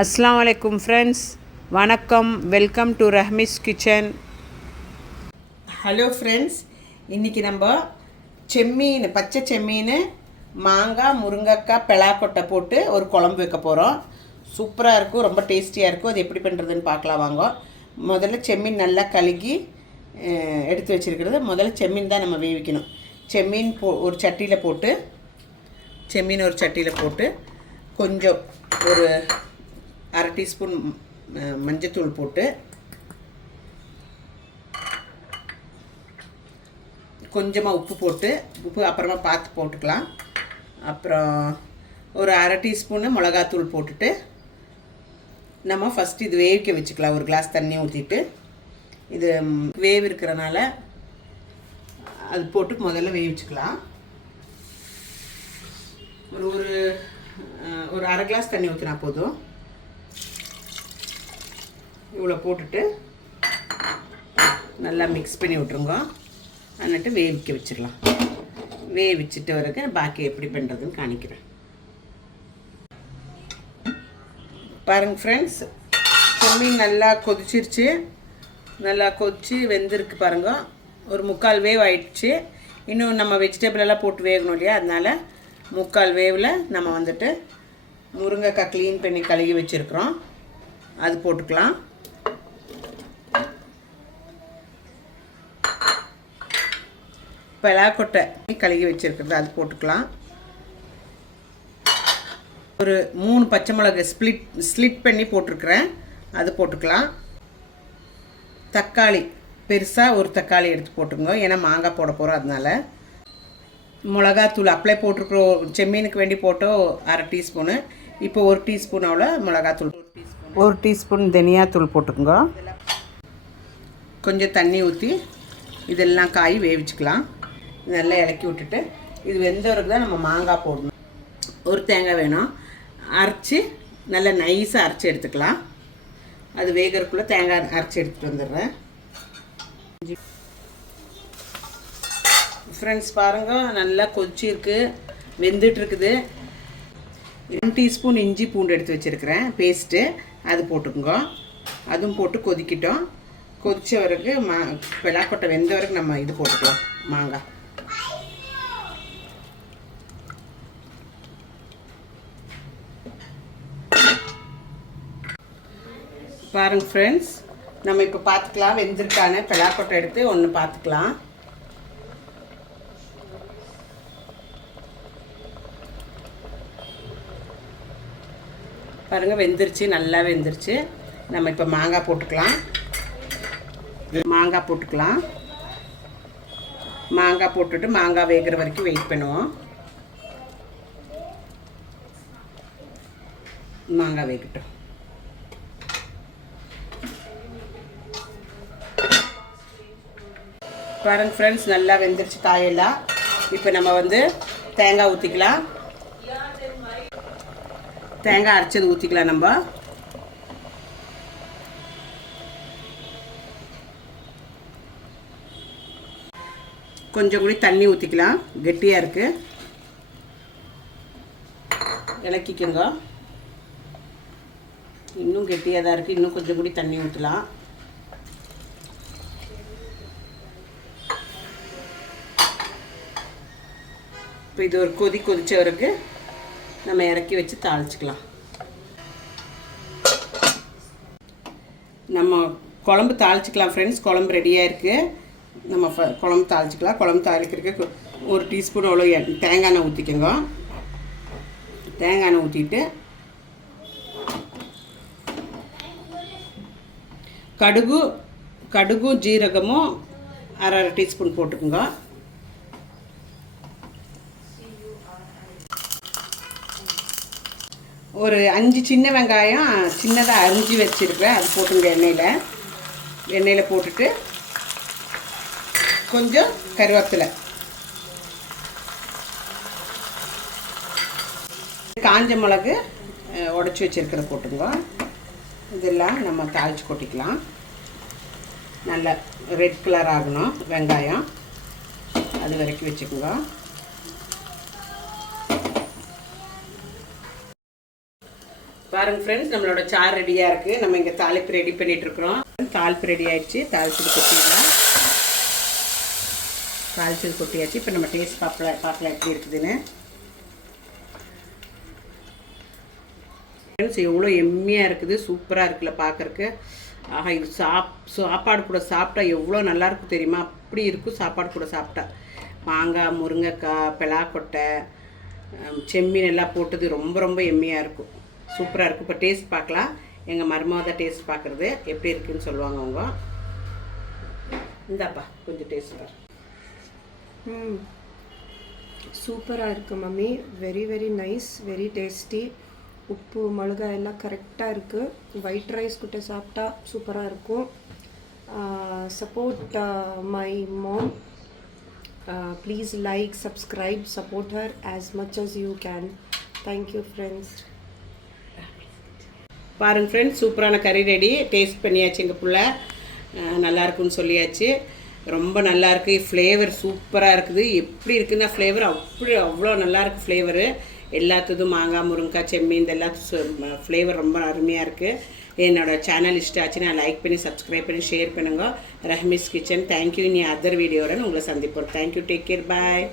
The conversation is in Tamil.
அஸ்ஸலாமு அலைக்கும் ஃப்ரெண்ட்ஸ், வணக்கம். Welcome to Rahmi's kitchen. Hello friends, இன்றைக்கி நம்ம செம்மீன், பச்சை செம்மீன், மாங்காய், முருங்கைக்காய், பெலாக்கொட்டை போட்டு ஒரு குழம்பு வைக்க போகிறோம். சூப்பராக இருக்கும், ரொம்ப டேஸ்டியாக இருக்கும். அது எப்படி பண்ணுறதுன்னு பார்க்கலாம் வாங்க. முதல்ல செம்மீன் நல்லா கழுகி எடுத்து வச்சுருக்கிறது. முதல்ல செம்மீன் தான் நம்ம வேவிக்கணும். செம்மீன் ஒரு சட்டியில் போட்டு கொஞ்சம் ஒரு அரை டீஸ்பூன் மஞ்சத்தூள் போட்டு, கொஞ்சமாக உப்பு அப்புறமா பார்த்து போட்டுக்கலாம். அப்புறம் ஒரு அரை டீஸ்பூனு மிளகாத்தூள் போட்டுட்டு நம்ம ஃபஸ்ட்டு இது வேவிக்க வச்சுக்கலாம். ஒரு கிளாஸ் தண்ணி ஊற்றிட்டு, இது வேவு இருக்கிறனால அது போட்டு முதல்ல வேவிச்சுக்கலாம். ஒரு அரை கிளாஸ் தண்ணி ஊற்றினா போதும். இவ்வளோ போட்டுட்டு நல்லா மிக்ஸ் பண்ணி விட்ருங்க. அன்னிட்டு வேவிக்க வச்சிடலாம். வேவிச்சுட்டு வரைக்கும் பாக்கி எப்படி பண்ணுறதுன்னு காணிக்கிறேன். பாருங்கள் ஃப்ரெண்ட்ஸ், செம்மீன் நல்லா கொதிச்சிருச்சு. நல்லா கொதிச்சு வெந்திருக்கு பாருங்கள். ஒரு 3/4 வேவ் ஆயிடுச்சு. இன்னும் நம்ம வெஜிடபிள் எல்லாம் போட்டு வேகணும் இல்லையா, அதனால் 3/4 வேவில் நம்ம வந்துட்டு முருங்கைக்காய் க்ளீன் பண்ணி கழுகி வச்சுருக்குறோம், அது போட்டுக்கலாம். பெலாக்கொட்டை கழுகி வச்சுருக்கிறது அது போட்டுக்கலாம். ஒரு 3 பச்சை மிளகு ஸ்லிட் பண்ணி போட்டிருக்கிறேன், அது போட்டுக்கலாம். தக்காளி பெருசாக ஒரு தக்காளி எடுத்து போட்டுக்கோங்க, ஏன்னா மாங்காய் போட போகிறோம். அதனால் மிளகாத்தூள் அப்ளை போட்டிருக்கிறோம். செம்மீனுக்கு வேண்டி போட்டோ அரை டீஸ்பூனு. இப்போ 1 டீஸ்பூன் அவ்வளோ மிளகாத்தூள், 1 டீஸ்பூன் தனியாத்தூள் போட்டுக்கோங்க. கொஞ்சம் தண்ணி ஊற்றி இதெல்லாம் காய் வேவிச்சுக்கலாம். நல்லா இலக்கி விட்டுட்டு, இது வெந்தவருக்கு தான் நம்ம மாங்காய் போடணும். ஒரு தேங்காய் வேணும், அரைச்சி நல்லா நைஸாக அரைச்சி எடுத்துக்கலாம். அது வேகிறதுக்குள்ளே தேங்காய் அரைச்சி எடுத்துகிட்டு வந்துடுறேன். ஃப்ரெண்ட்ஸ் பாருங்கள், நல்லா கொதிச்சிருக்கு, வெந்துட்டுருக்குது. 1 டீஸ்பூன் இஞ்சி பூண்டு எடுத்து வச்சுருக்கிறேன் பேஸ்ட்டு, அது போட்டுக்குங்க. அதுவும் போட்டு கொதிக்கிட்டோம். கொதிச்ச வரைக்கும் பெலாக்கொட்டை வெந்த வரைக்கும் நம்ம இது போட்டுக்கலாம், மாங்காய். பாருங்கள் ஃப்ரெண்ட்ஸ், நம்ம இப்போ பார்த்துக்கலாம் வெந்திருக்கான. பெலாக்கொட்டை எடுத்து ஒன்று பார்த்துக்கலாம். பாருங்கள் வெந்துருச்சு, நல்லா வெந்துருச்சு. நம்ம இப்போ மாங்காய் போட்டுக்கலாம். மாங்காய் போட்டுட்டு மாங்காய் வேகிற வரைக்கும் வெயிட் பண்ணுவோம். மாங்காய் வேகட்டும். பாருங்க ஃப்ரெண்ட்ஸ், நல்லா வெந்துருச்சு காயெல்லாம். இப்போ நம்ம வந்து தேங்காய் ஊற்றிக்கலாம். தேங்காய் அரைச்சது ஊற்றிக்கலாம். நம்ம கொஞ்சம் கூட தண்ணி ஊற்றிக்கலாம், கெட்டியாக இருக்குது. இலக்கிக்கோங்க. இன்னும் கெட்டியாக தான் இருக்குது, இன்னும் கொஞ்சம் கூட தண்ணி ஊற்றலாம். இப்போ இது ஒரு கொதிச்ச வரைக்கும் நம்ம இறக்கி வச்சு தாளிச்சிக்கலாம். நம்ம குழம்பு தாளிச்சிக்கலாம் ஃப்ரெண்ட்ஸ். குழம்பு ரெடியாக இருக்குது. நம்ம குழம்பு தாளிச்சிக்கலாம். குழம்பு தாளிக்கிறதுக்கு 1 டீஸ்பூன் அவ்வளோ தேங்காய் எண்ணெய் ஊற்றிக்கோங்க. தேங்காய் எண்ணெய் ஊற்றிட்டு கடுகும் ஜீரகமும் அரை டீஸ்பூன் போட்டுக்கோங்க. ஒரு 5 சின்ன வெங்காயம் சின்னதாக அரிஞ்சு வச்சுருக்கேன், அது போட்டுங்க. எண்ணெயில் போட்டுட்டு கொஞ்சம் கருவேப்பிலை, காஞ்ச மிளகு உடச்சி வச்சுருக்கிறத போட்டுங்க. இதெல்லாம் நம்ம தாளித்து கொட்டிக்கலாம். நல்லா ரெட் கலர் ஆகணும் வெங்காயம், அது வரைக்கும் வச்சுக்கோங்க. பாருங்க ஃப்ரெண்ட்ஸ், நம்மளோட சார் ரெடியாக இருக்குது. நம்ம இங்கே தாளிப்பு ரெடி பண்ணிகிட்ருக்குறோம். தாளிப்பு ரெடி ஆகிடுச்சு. தாளிச்சது கொட்டிடலாம். தாளிச்சது கொட்டியாச்சு. இப்போ நம்ம டேஸ்ட் பார்க்கலாம் எப்படி இருக்குதுன்னு. ஃப்ரெண்ட்ஸ், எவ்வளோ எம்மியாக இருக்குது, சூப்பராக இருக்குல்ல பார்க்குறக்கு. ஆஹா, இது சாப்பாடு கூட சாப்பிட்டா எவ்வளோ நல்லாயிருக்கும் தெரியுமா? அப்படி இருக்கும் சாப்பாடு கூட சாப்பிட்டா. மாங்காய், முருங்கைக்காய், பெலாக்கொட்டை, செம்மீன் எல்லாம் போட்டது ரொம்ப ரொம்ப எம்மியாக இருக்கும். சூப்பராக இருக்கும். இப்போ டேஸ்ட் பார்க்கலாம். எங்கள் மருமக தான் டேஸ்ட் பார்க்குறது. எப்படி இருக்குதுன்னு சொல்லுவாங்க அவங்க. இந்தாப்பா கொஞ்சம் டேஸ்ட் பாரு. சூப்பராக இருக்குது mummy. Very very nice, very tasty. உப்பு மிளகாய் எல்லாம் கரெக்டாக இருக்குது. ஒயிட் ரைஸ் கிட்ட சாப்பிட்டா சூப்பராக இருக்கும். Support my mom. Please like, subscribe, support her as much as you can. Thank you friends. பாருங்கள் ஃப்ரெண்ட்ஸ், சூப்பரான கறி ரெடி. டேஸ்ட் பண்ணியாச்சு. எங்கள் பிள்ளை நல்லாயிருக்குன்னு சொல்லியாச்சு. ரொம்ப நல்லாயிருக்கு. ஃப்ளேவர் சூப்பராக இருக்குது. எப்படி இருக்குன்னா ஃப்ளேவர் அவ்வளோ நல்லாயிருக்கு. ஃப்ளேவரு எல்லாத்துக்கும் மாங்காய், முருங்கைக்காய், செம்மீன் இந்த எல்லாத்துக்கும் ஃப்ளேவர் ரொம்ப அருமையாக இருக்குது. என்னோடய சேனல் இஷ்டம் ஆச்சுன்னா லைக் பண்ணி, சப்ஸ்கிரைப் பண்ணி, ஷேர் பண்ணுங்க. ரஹ்மீஸ் கிச்சன். தேங்க்யூ. இனி அதர் வீடியோவுடன் உங்களை சந்திப்போம். தேங்க்யூ. Take care. பாய்.